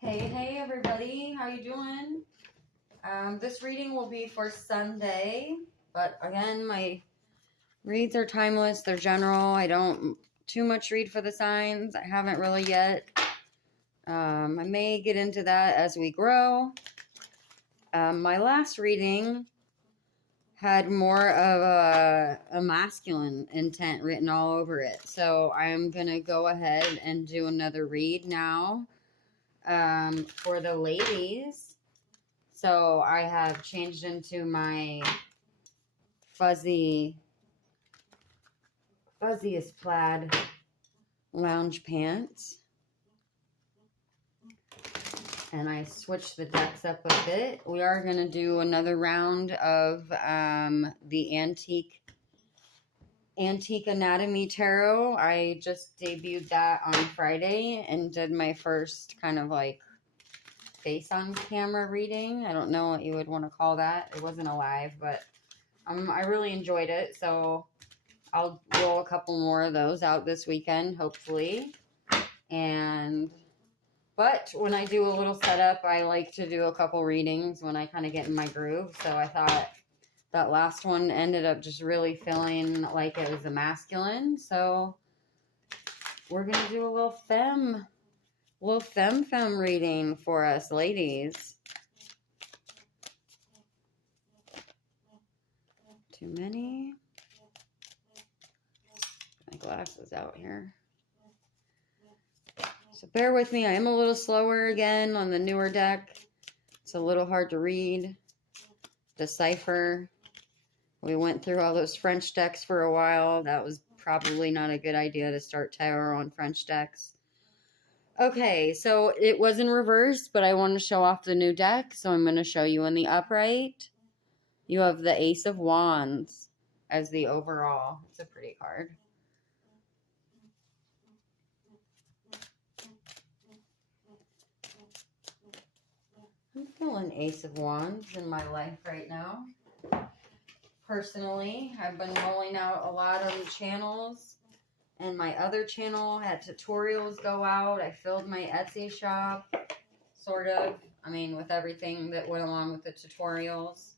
Hey everybody, how you doing? This reading will be for Sunday, but again, my reads are timeless, they're general. I don't too much read for the signs. I haven't really yet. I may get into that as we grow. My last reading had more of a masculine intent written all over it, so I'm gonna go ahead and do another read now. For the ladies, so I have changed into my fuzziest plaid lounge pants, and I switched the decks up a bit. We are going to do another round of the Antique Anatomy Tarot. I just debuted that on Friday and did my first kind of like face on camera reading. I don't know what you would want to call that. It wasn't a live, but I really enjoyed it. So I'll roll a couple more of those out this weekend, hopefully. But when I do a little setup, I like to do a couple readings when I kind of get in my groove. So I thought that last one ended up just really feeling like it was a masculine. So we're going to do a little femme reading for us ladies. Too many. My glasses out here. So bear with me. I am a little slower again on the newer deck. It's a little hard to read, decipher. We went through all those French decks for a while. That was probably not a good idea to start tarot on French decks. Okay, so it was in reverse, but I want to show off the new deck, so I'm going to show you in the upright. You have the Ace of Wands as the overall. It's a pretty card. I'm feeling Ace of Wands in my life right now. Personally, I've been rolling out a lot of channels, and my other channel had tutorials go out. I filled my Etsy shop, sort of. I mean, with everything that went along with the tutorials.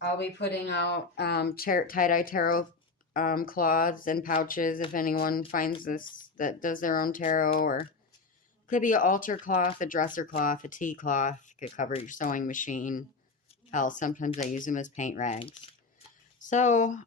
I'll be putting out tie-dye tarot cloths and pouches if anyone finds this that does their own tarot, or could be an altar cloth, a dresser cloth, a tea cloth. Could cover your sewing machine. Hell, sometimes I use them as paint rags. So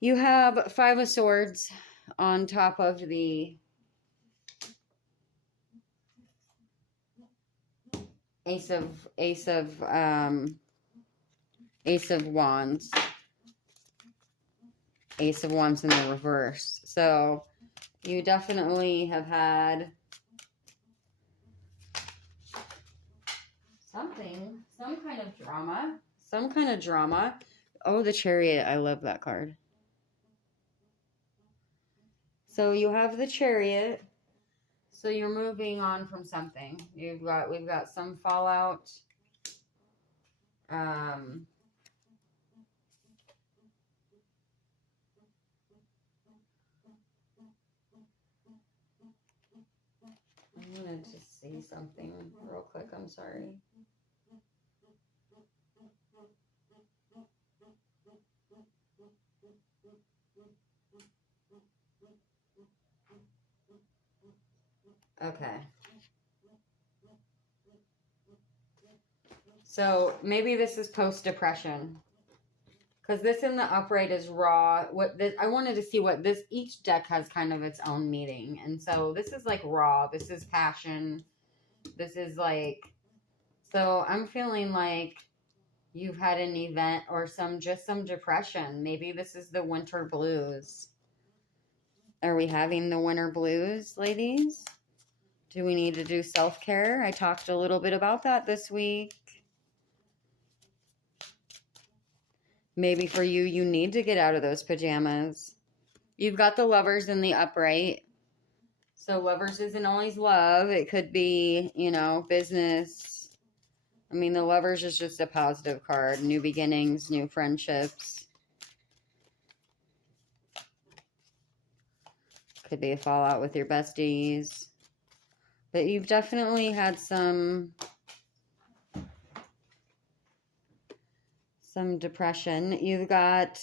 you have Five of Swords on top of the Ace of Wands. Ace of Wands in the reverse. So you definitely have had some kind of drama. Oh, the Chariot. I love that card. So you have the Chariot. So you're moving on from something. We've got some fallout. I'm gonna just see something real quick. I'm sorry. Okay. So maybe this is post-depression. Because this in the upright is raw. I wanted to see what this, each deck has kind of its own meaning. And so this is like raw. This is passion. This is like, so I'm feeling like you've had an event or just some depression. Maybe this is the winter blues. Are we having the winter blues, ladies? Do we need to do self-care? I talked a little bit about that this week. Maybe for you, you need to get out of those pajamas. You've got the Lovers in the upright. So Lovers isn't always love. It could be, you know, business. I mean, the Lovers is just a positive card. New beginnings, new friendships. Could be a fallout with your besties. But you've definitely had some depression. You've got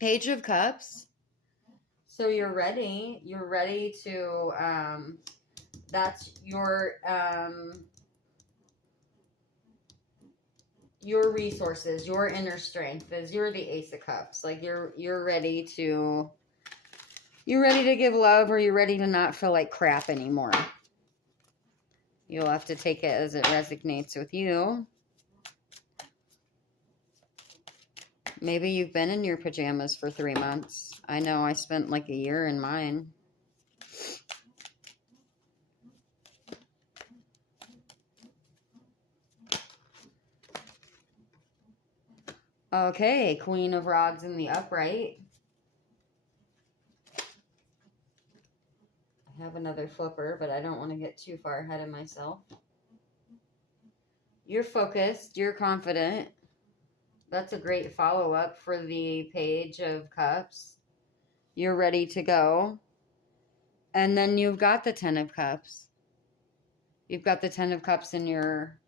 Page of Cups. So you're ready. You're ready to, that's your resources, your inner strength is you're the Ace of Cups. Like you're ready to give love, or you're ready to not feel like crap anymore. You'll have to take it as it resonates with you. Maybe you've been in your pajamas for 3 months. I know I spent like a year in mine. Okay, Queen of Rods in the upright. I have another flipper, but I don't want to get too far ahead of myself. You're focused. You're confident. That's a great follow-up for the Page of Cups. You're ready to go. And then you've got the Ten of Cups. You've got the Ten of Cups in your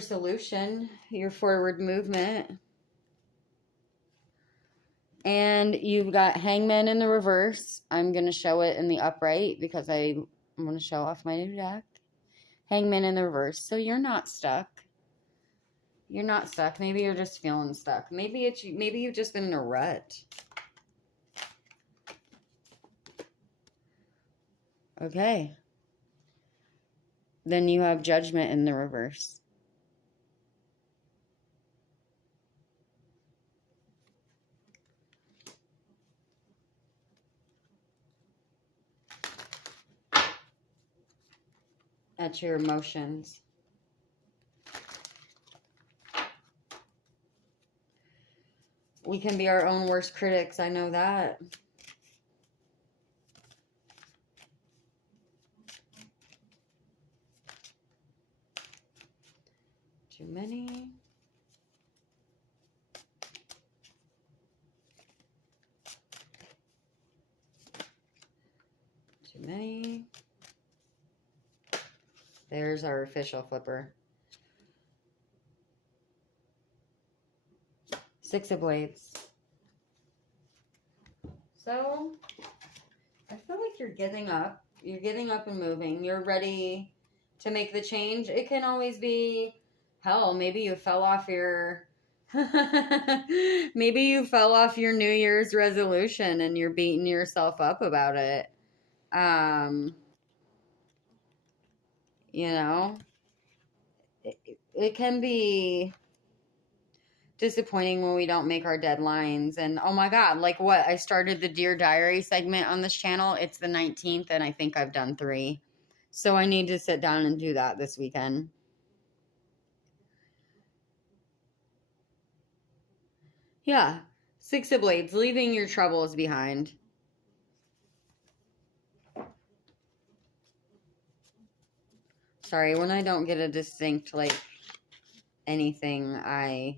solution, your forward movement. And you've got Hangman in the reverse. I'm going to show it in the upright because I'm going to show off my new deck. Hangman in the reverse. So you're not stuck. You're not stuck. Maybe you're just feeling stuck. Maybe you've just been in a rut. Okay. Then you have Judgment in the reverse. At your emotions. We can be our own worst critics. I know that. Too many. Too many. There's our official flipper. Six of Blades. So, I feel like you're getting up. You're getting up and moving. You're ready to make the change. It can always be, hell, maybe you fell off your... maybe you fell off your New Year's resolution and you're beating yourself up about it. You know, it can be disappointing when we don't make our deadlines. And oh my God, like what? I started the Dear Diary segment on this channel. It's the 19th and I think I've done 3. So I need to sit down and do that this weekend. Yeah. Six of Blades, leaving your troubles behind. Sorry, when I don't get a distinct, like, anything, I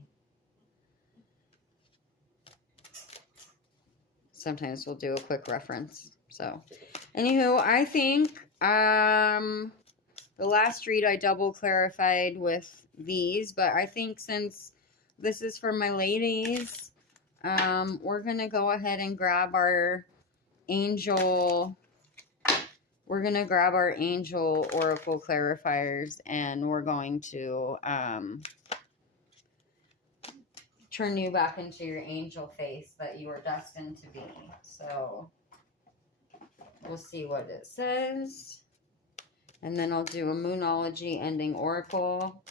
sometimes will do a quick reference. So, anywho, I think, the last read I double clarified with these, but I think since this is for my ladies, we're going to go ahead and grab our angel... We're going to grab our angel oracle clarifiers and we're going to turn you back into your angel face that you are destined to be. So we'll see what it says. And then I'll do a Moonology ending oracle.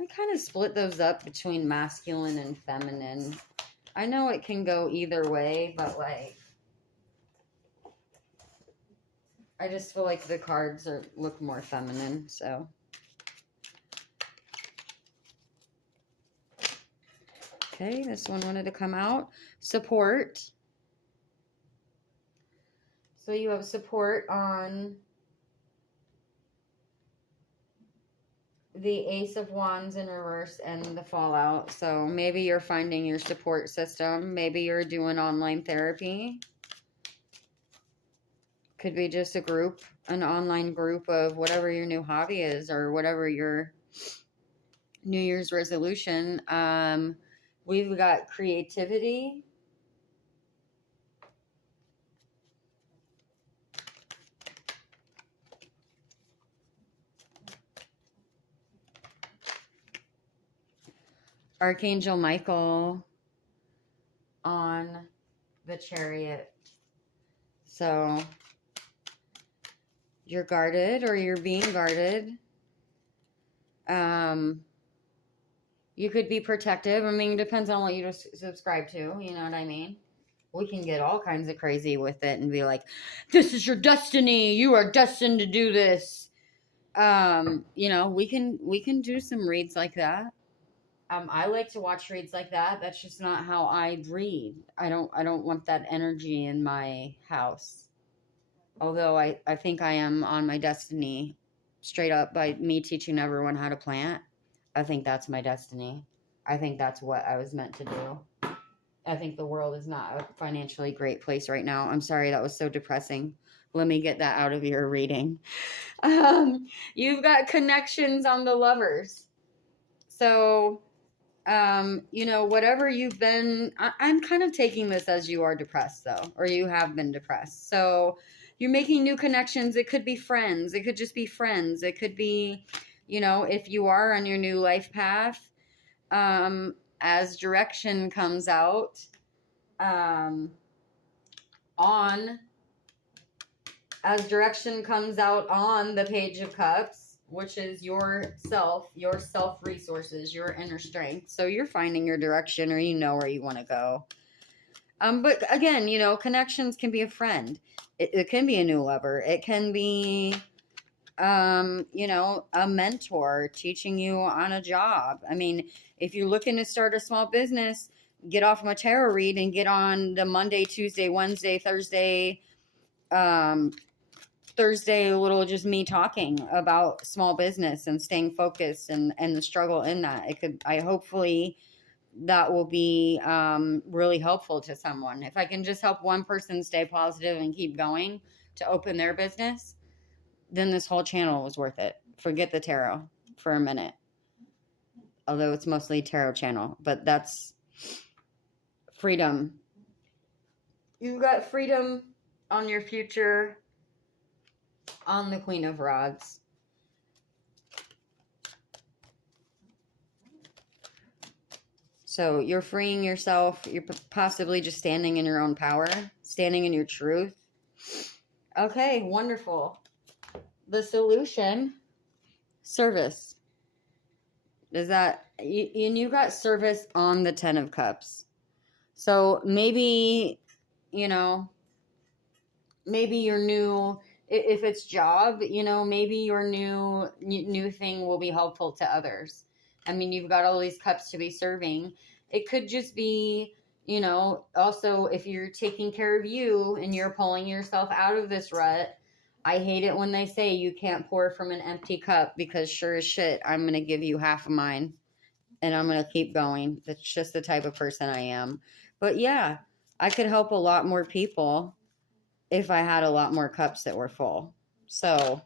I kind of split those up between masculine and feminine. I know it can go either way, but like, I just feel like the cards look more feminine, so. Okay, this one wanted to come out. Support. So you have support on the Ace of Wands in reverse and the Fallout. So maybe you're finding your support system. Maybe you're doing online therapy. Could be just a group, an online group of whatever your new hobby is or whatever your New Year's resolution. We've got creativity. Archangel Michael on the Chariot. So you're guarded or you're being guarded. You could be protective. I mean, it depends on what you subscribe to. You know what I mean? We can get all kinds of crazy with it and be like, this is your destiny. You are destined to do this. You know, we can do some reads like that. I like to watch reads like that. That's just not how I read. I don't want that energy in my house. Although I think I am on my destiny straight up by me teaching everyone how to plant. I think that's my destiny. I think that's what I was meant to do. I think the world is not a financially great place right now. I'm sorry, that was so depressing. Let me get that out of your reading. You've got connections on the Lovers. So, you know, whatever you've been, I'm kind of taking this as you are depressed, though, or you have been depressed. So you're making new connections. It could be friends. It could just be friends. It could be, you know, if you are on your new life path, as direction comes out, as direction comes out on the Page of Cups, which is your self resources, your inner strength. So you're finding your direction, or you know where you want to go. But again, you know, connections can be a friend. It can be a new lover. It can be, you know, a mentor teaching you on a job. I mean, if you're looking to start a small business, get off my tarot read and get on the Monday, Tuesday, Wednesday, Thursday, Thursday, a little just me talking about small business and staying focused and the struggle in that. Hopefully that will be really helpful to someone. If I can just help one person stay positive and keep going to open their business, then this whole channel was worth it. Forget the tarot for a minute. Although it's mostly tarot channel, but that's freedom. You've got freedom on your future on the Queen of Rods. So you're freeing yourself. You're possibly just standing in your own power, standing in your truth. Okay, wonderful. The solution, service. Is that, you got service on the Ten of Cups. So maybe, you know, maybe your new, if it's job, you know, maybe your new thing will be helpful to others. I mean, you've got all these cups to be serving. It could just be, you know, also if you're taking care of you and you're pulling yourself out of this rut. I hate it when they say you can't pour from an empty cup, because sure as shit, I'm going to give you half of mine and I'm going to keep going. That's just the type of person I am. But yeah, I could help a lot more people if I had a lot more cups that were full. So,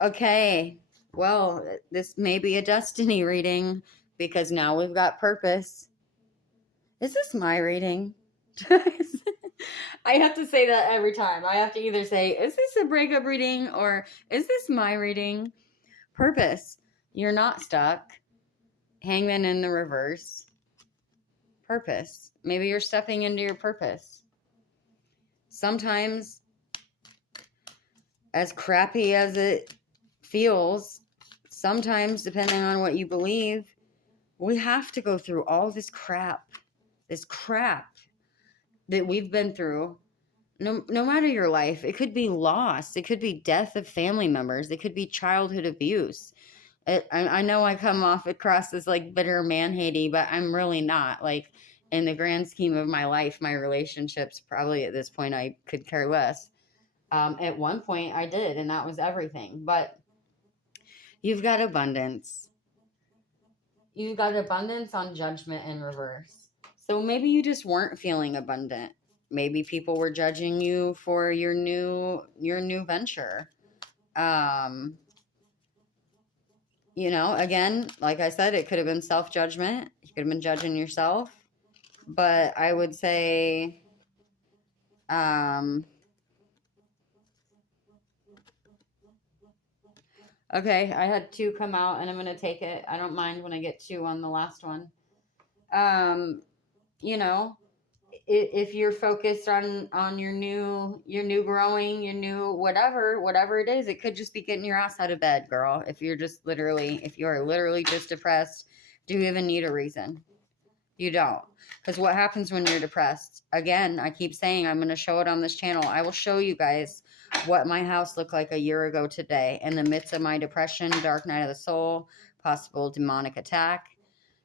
okay. Well, this may be a destiny reading because now we've got purpose. Is this my reading? I have to say that every time. I have to either say, is this a breakup reading or is this my reading? Purpose. You're not stuck. Hangman in the reverse. Purpose. Maybe you're stepping into your purpose. Sometimes, as crappy as it feels, sometimes, depending on what you believe, we have to go through all this crap that we've been through. No matter your life, it could be loss, it could be death of family members, it could be childhood abuse. I know I come off across as like bitter man-hating, but I'm really not. Like, in the grand scheme of my life, my relationships, probably at this point I could care less. At one point I did, and that was everything. But you've got abundance. You've got abundance on Judgment in reverse. So maybe you just weren't feeling abundant. Maybe people were judging you for your new venture. You know, again, like I said, it could have been self-judgment. You could have been judging yourself. But I would say, okay, I had 2 come out and I'm going to take it. I don't mind when I get 2 on the last one. You know, if you're focused on your new growing, your new whatever it is, it could just be getting your ass out of bed, girl. If you're literally just depressed, do you even need a reason? You don't. Because what happens when you're depressed? Again, I keep saying I'm going to show it on this channel. I will show you guys what my house looked like a year ago today in the midst of my depression, dark night of the soul, possible demonic attack.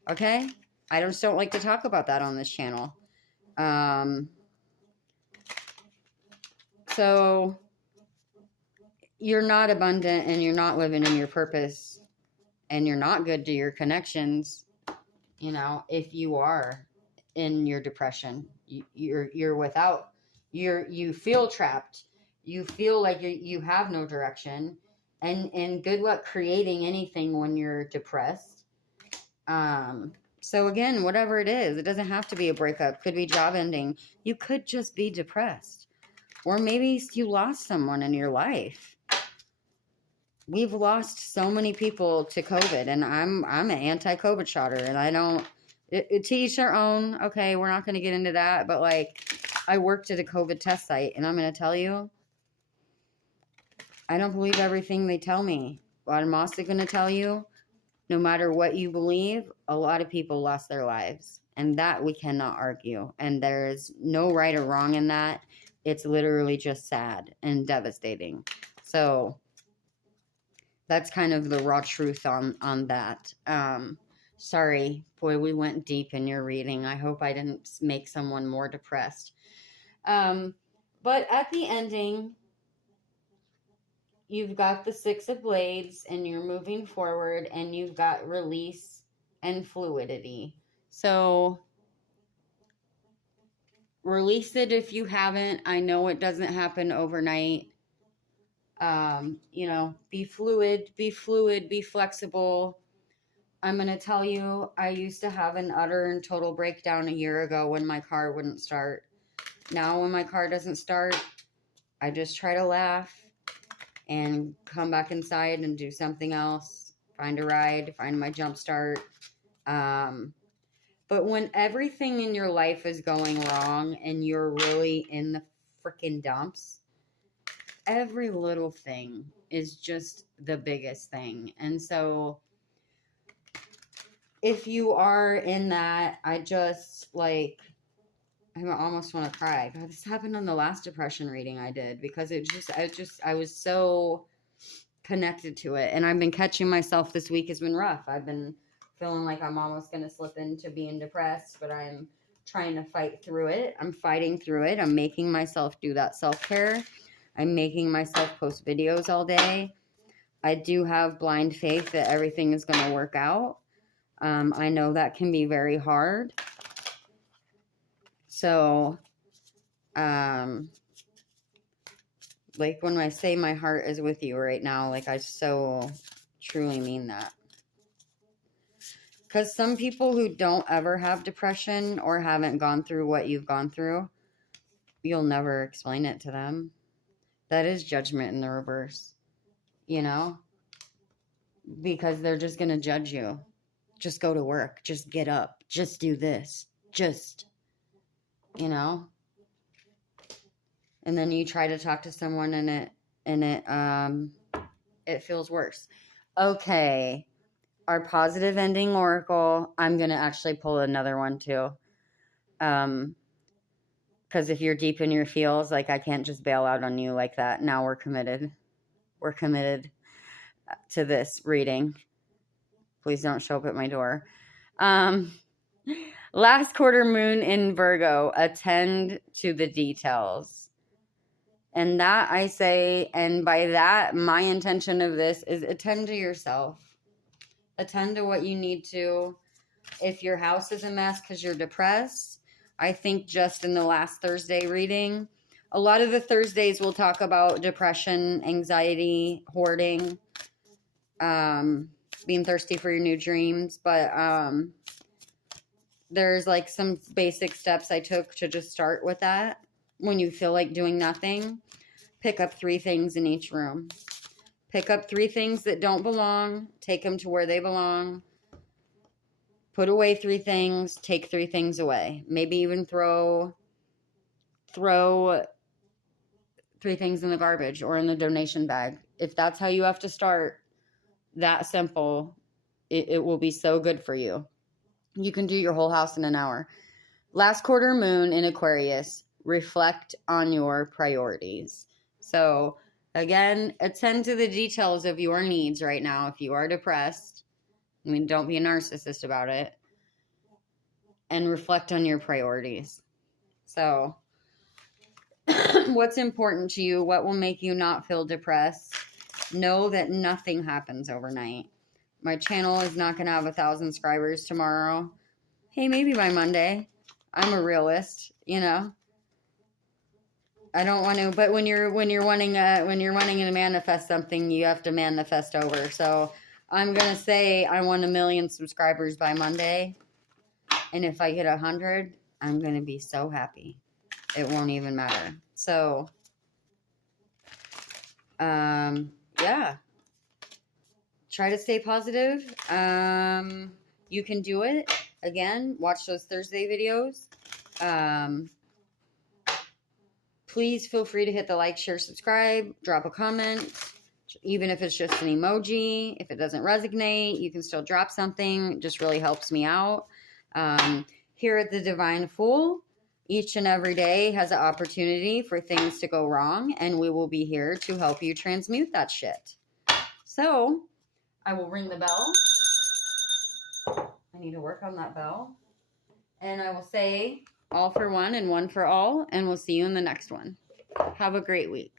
Okay? I just don't like to talk about that on this channel. So you're not abundant and you're not living in your purpose and you're not good to your connections, you know, if you are in your depression. You're without, you feel trapped. You feel like you have no direction, and good luck creating anything when you're depressed. So again, whatever it is, it doesn't have to be a breakup. Could be job ending. You could just be depressed. Or maybe you lost someone in your life. We've lost so many people to COVID, and I'm an anti-COVID shotter, and I don't, to each their own. Okay, we're not going to get into that, but like, I worked at a COVID test site, and I'm going to tell you, I don't believe everything they tell me. But I'm also going to tell you, no matter what you believe, a lot of people lost their lives, and that we cannot argue, and there's no right or wrong in that. It's literally just sad and devastating. So that's kind of the raw truth on that. Sorry, boy, we went deep in your reading. I hope I didn't make someone more depressed. But at the ending, you've got the 6 of Blades and you're moving forward, and you've got release and fluidity. So release it if you haven't. I know it doesn't happen overnight. You know, be fluid, be flexible. I'm going to tell you, I used to have an utter and total breakdown a year ago when my car wouldn't start. Now when my car doesn't start, I just try to laugh and come back inside and do something else. Find a ride, find my jump start. But when everything in your life is going wrong and you're really in the freaking dumps, every little thing is just the biggest thing. And so if you are in that, I just like, I almost want to cry. God, this happened on the last depression reading I did, because I was so connected to it. And I've been catching myself. This week has been rough. I've been feeling like I'm almost going to slip into being depressed, but I'm trying to fight through it. I'm fighting through it. I'm making myself do that self-care. I'm making myself post videos all day. I do have blind faith that everything is going to work out. I know that can be very hard. So, like when I say my heart is with you right now, like I so truly mean that. Because some people who don't ever have depression or haven't gone through what you've gone through, you'll never explain it to them. That is judgment in the reverse, you know? Because they're just going to judge you. Just go to work. Just get up. Just do this. Just, you know? And then you try to talk to someone and it feels worse. Okay. Our positive ending oracle. I'm going to actually pull another one too. Because if you're deep in your feels, like I can't just bail out on you like that. Now we're committed. We're committed to this reading. Please don't show up at my door. Last quarter moon in Virgo. Attend to the details. And that I say, and by that, my intention of this is attend to yourself. Attend to what you need to. If your house is a mess because you're depressed, I think just in the last Thursday reading. A lot of the Thursdays will talk about depression, anxiety, hoarding, being thirsty for your new dreams. But there's like some basic steps I took to just start with that. When you feel like doing nothing, pick up 3 things in each room. Pick up 3 things that don't belong, take them to where they belong. Put away 3 things, take 3 things away. Maybe even throw 3 things in the garbage or in the donation bag. If that's how you have to start, that simple, it will be so good for you. You can do your whole house in an hour. Last quarter moon in Aquarius, reflect on your priorities. So again, attend to the details of your needs right now. If you are depressed, I mean, don't be a narcissist about it. And reflect on your priorities. So what's important to you? What will make you not feel depressed? Know that nothing happens overnight. My channel is not going to have 1,000 subscribers tomorrow. Hey, maybe by Monday. I'm a realist, you know. I don't want to, but when you're wanting to manifest something, you have to manifest over. So I'm gonna say I want 1 million subscribers by Monday, and if I hit 100, I'm gonna be so happy. It won't even matter. So, yeah. Try to stay positive. You can do it. Again, watch those Thursday videos. Please feel free to hit the like, share, subscribe, drop a comment, even if it's just an emoji. If it doesn't resonate, you can still drop something. It just really helps me out. Here at the Divine Fool, each and every day has an opportunity for things to go wrong, and we will be here to help you transmute that shit. So, I will ring the bell. I need to work on that bell. And I will say all for one and one for all, and we'll see you in the next one. Have a great week.